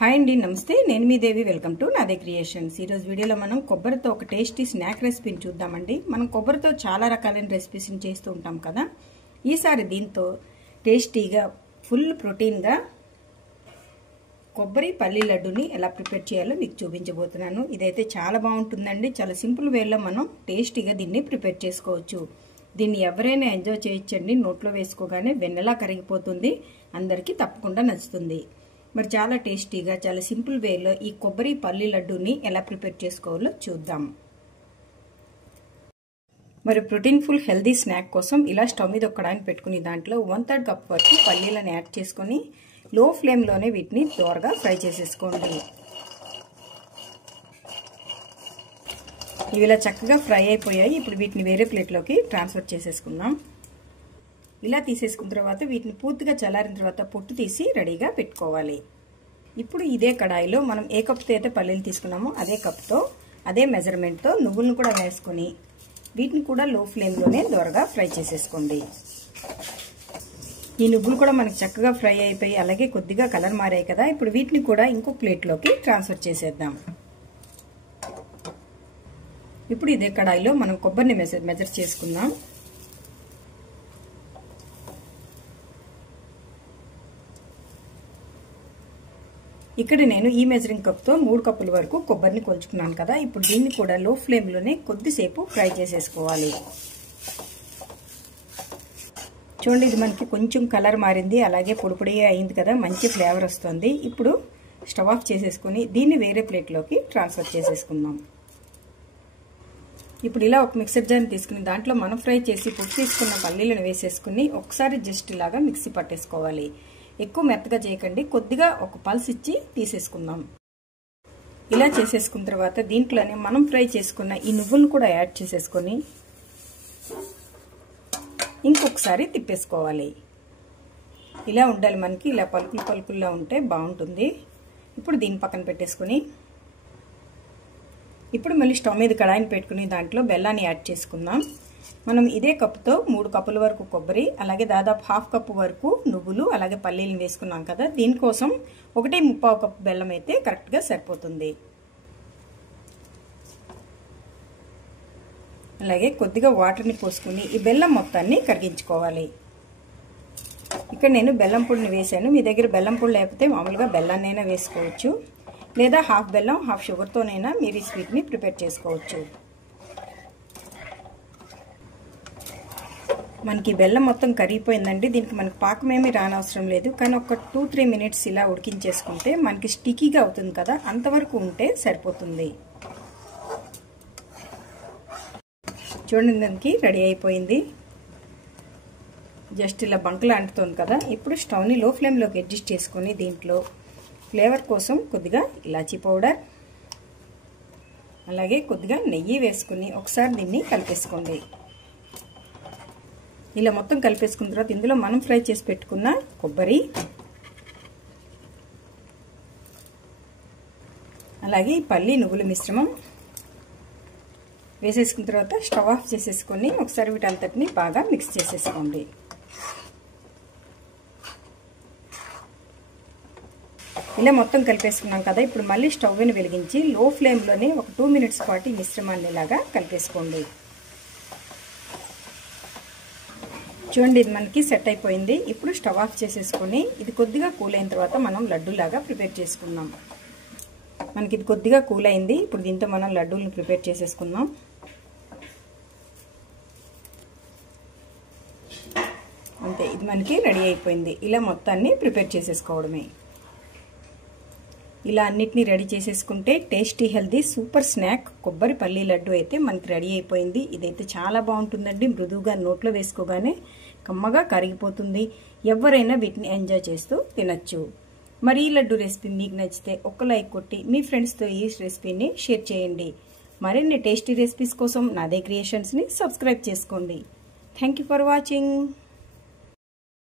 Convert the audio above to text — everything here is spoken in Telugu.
హాయ్ అండి, నమస్తే. నేను మీ దేవి. వెల్కమ్ టు నాదే క్రియేషన్స్. ఈరోజు వీడియోలో మనం కొబ్బరితో ఒక టేస్టీ స్నాక్ రెసిపీని చూద్దామండి. మనం కొబ్బరితో చాలా రకాలైన రెసిపీస్ని చేస్తూ ఉంటాం కదా. ఈసారి దీంతో టేస్టీగా ఫుల్ ప్రోటీన్గా కొబ్బరి పల్లి లడ్డూని ఎలా ప్రిపేర్ చేయాలో మీకు చూపించబోతున్నాను. ఇదైతే చాలా బాగుంటుందండి. చాలా సింపుల్ వేలో మనం టేస్టీగా దీన్ని ప్రిపేర్ చేసుకోవచ్చు. దీన్ని ఎవరైనా ఎంజాయ్ చేయొచ్చండి. నోట్లో వేసుకోగానే వెన్నెలా కరిగిపోతుంది. అందరికీ తప్పకుండా నచ్చుతుంది. మరి చాలా టేస్టీగా చాలా సింపుల్ వేలో ఈ కొబ్బరి పల్లి లడ్డూని ఎలా ప్రిపేర్ చేసుకోవాలో చూద్దాం. మరి ప్రోటీన్ ఫుల్ హెల్దీ స్నాక్ కోసం ఇలా స్టవ్ మీద ఒక కడాయిని పెట్టుకుని దాంట్లో 1/3 కప్ వరకు పల్లీలను యాడ్ చేసుకుని లో ఫ్లేమ్లోనే వీటిని దోరగా ఫ్రై చేసేసుకోండి. ఇవి ఇలా చక్కగా ఫ్రై అయిపోయాయి. ఇప్పుడు వీటిని వేరే ప్లేట్లోకి ట్రాన్స్ఫర్ చేసేసుకుందాం. ఇలా తీసేసుకున్న తర్వాత వీటిని పూర్తిగా చల్లారిన తర్వాత పొట్టు తీసి రెడీగా పెట్టుకోవాలి. ఇప్పుడు ఇదే కడాయిలో మనం ఏ కప్తో అయితే పల్లీలు తీసుకున్నామో అదే కప్తో అదే మెజర్మెంట్తో నువ్వులను కూడా వేసుకొని వీటిని కూడా లో ఫ్లేమ్లోనే దోరగా ఫ్రై చేసేసుకోండి. ఈ నువ్వులు కూడా మనకి చక్కగా ఫ్రై అయిపోయి అలాగే కొద్దిగా కలర్ మారాయి కదా. ఇప్పుడు వీటిని కూడా ఇంకో ప్లేట్లోకి ట్రాన్స్ఫర్ చేసేద్దాం. ఇప్పుడు ఇదే కడాయిలో మనం కొబ్బరిని మెజర్ చేసుకుందాం. ఇక్కడ నేను ఈ మెజరింగ్ కప్తో 3 కప్పుల వరకు కొబ్బరిని కొలుచుకున్నాను కదా. ఇప్పుడు దీన్ని కూడా లో ఫ్లేమ్లోనే కొద్దిసేపు ఫ్రై చేసేసుకోవాలి. చూడండి, ఇది మనకి కొంచెం కలర్ మారింది, అలాగే పొడి పొడి అయింది కదా, మంచి ఫ్లేవర్ వస్తుంది. ఇప్పుడు స్టవ్ ఆఫ్ చేసేసుకుని దీన్ని వేరే ప్లేట్లోకి ట్రాన్స్ఫర్ చేసేసుకుందాం. ఇప్పుడు ఇలా ఒక మిక్సర్ జార్ని తీసుకుని దాంట్లో మనం ఫ్రై చేసి పొట్టు తీసుకున్న పల్లీలను వేసేసుకుని ఒకసారి జస్ట్ ఇలాగా మిక్సీ పట్టేసుకోవాలి. ఎక్కువ మెత్తగా చేయకండి, కొద్దిగా ఒక పల్స్ ఇచ్చి తీసేసుకుందాం. ఇలా చేసేసుకున్న తర్వాత దీంట్లోనే మనం ఫ్రై చేసుకున్న ఈ నువ్వులను కూడా యాడ్ చేసేసుకొని ఇంకొకసారి తిప్పేసుకోవాలి. ఇలా ఉండాలి మనకి, ఇలా పలుకులు పలుకుల్లా ఉంటే బాగుంటుంది. ఇప్పుడు దీన్ని పక్కన పెట్టేసుకుని ఇప్పుడు మళ్ళీ స్టవ్ మీద కడాయిని పెట్టుకుని దాంట్లో బెల్లాన్ని యాడ్ చేసుకుందాం. మనం ఇదే కప్పుతో 3 కప్పుల వరకు కొబ్బరి అలాగే దాదాపు 1/2 కప్పు వరకు నువ్వులు అలాగే పల్లీలను వేసుకున్నాం కదా. దీనికోసం 1/3 కప్పు బెల్లం అయితే కరెక్ట్గా సరిపోతుంది. అలాగే కొద్దిగా వాటర్ని పోసుకుని ఈ బెల్లం మొత్తాన్ని కరిగించుకోవాలి. ఇక్కడ నేను బెల్లం పొడిని వేసాను. మీ దగ్గర బెల్లం పొడి లేకపోతే మామూలుగా బెల్లాన్నైనా వేసుకోవచ్చు, లేదా 1/2 బెల్లం 1/2 షుగర్తోనైనా మీరు ఈ స్వీట్ని ప్రిపేర్ చేసుకోవచ్చు. మనకి బెల్లం మొత్తం కరిగిపోయిందండి. దీనికి మనకి పాకం ఏమీ రానవసరం లేదు, కానీ ఒక 2-3 మినిట్స్ ఇలా ఉడికించేసుకుంటే మనకి స్టికీగా అవుతుంది కదా, అంతవరకు ఉంటే సరిపోతుంది. చూడండి, దానికి రెడీ అయిపోయింది. జస్ట్ ఇలా బంకలా అంటుతుంది కదా. ఇప్పుడు స్టవ్ని లో ఫ్లేమ్లోకి అడ్జస్ట్ చేసుకొని దీంట్లో ఫ్లేవర్ కోసం కొద్దిగా ఇలాచీ పౌడర్ అలాగే కొద్దిగా నెయ్యి వేసుకుని ఒకసారి దీన్ని కలిపేసుకోండి. ఇలా మొత్తం కలిపేసుకున్న తర్వాత ఇందులో మనం ఫ్రై చేసి పెట్టుకున్న కొబ్బరి అలాగే పల్లి నువ్వుల మిశ్రమం వేసేసుకున్న తర్వాత స్టవ్ ఆఫ్ చేసేసుకొని ఒకసారి వీటంతటిని బాగా మిక్స్ చేసేసుకోండి. ఇలా మొత్తం కలిపేసుకున్నాం కదా. ఇప్పుడు మళ్ళీ స్టవ్ని వెలిగించి లో ఫ్లేమ్లోనే ఒక 2 మినిట్స్ పాటు ఈ మిశ్రమాన్ని ఇలాగా కలిపేసుకోండి. చూడండి, ఇది మనకి సెట్ అయిపోయింది. ఇప్పుడు స్టవ్ ఆఫ్ చేసేసుకొని ఇది కొద్దిగా కూల్ అయిన తర్వాత మనం లడ్డూలాగా ప్రిపేర్ చేసుకుందాం. మనకి ఇది కొద్దిగా కూల్ అయింది. ఇప్పుడు దీంతో మనం లడ్డూలను ప్రిపేర్ చేసేసుకుందాం. అంతే, ఇది మనకి రెడీ అయిపోయింది. ఇలా మొత్తాన్ని ప్రిపేర్ చేసేసుకోవడమే. ఇలా అన్నిటినీ రెడీ చేసేసుకుంటే టేస్టీ హెల్దీ సూపర్ స్నాక్ కొబ్బరి పల్లి లడ్డు అయితే మనకి రెడీ అయిపోయింది. ఇదైతే చాలా బాగుంటుందండి. మృదువుగా నోట్లో వేసుకోగానే కమ్మగా కరిగిపోతుంది. ఎవరైనా వీటిని ఎంజాయ్ చేస్తూ తినచ్చు. మరి ఈ లడ్డు రెసిపీ మీకు నచ్చితే ఒక లైక్ కొట్టి మీ ఫ్రెండ్స్తో ఈ రెసిపీని షేర్ చేయండి. మరిన్ని టేస్టీ రెసిపీస్ కోసం నాదే క్రియేషన్స్ని సబ్స్క్రైబ్ చేసుకోండి. Thank you for watching.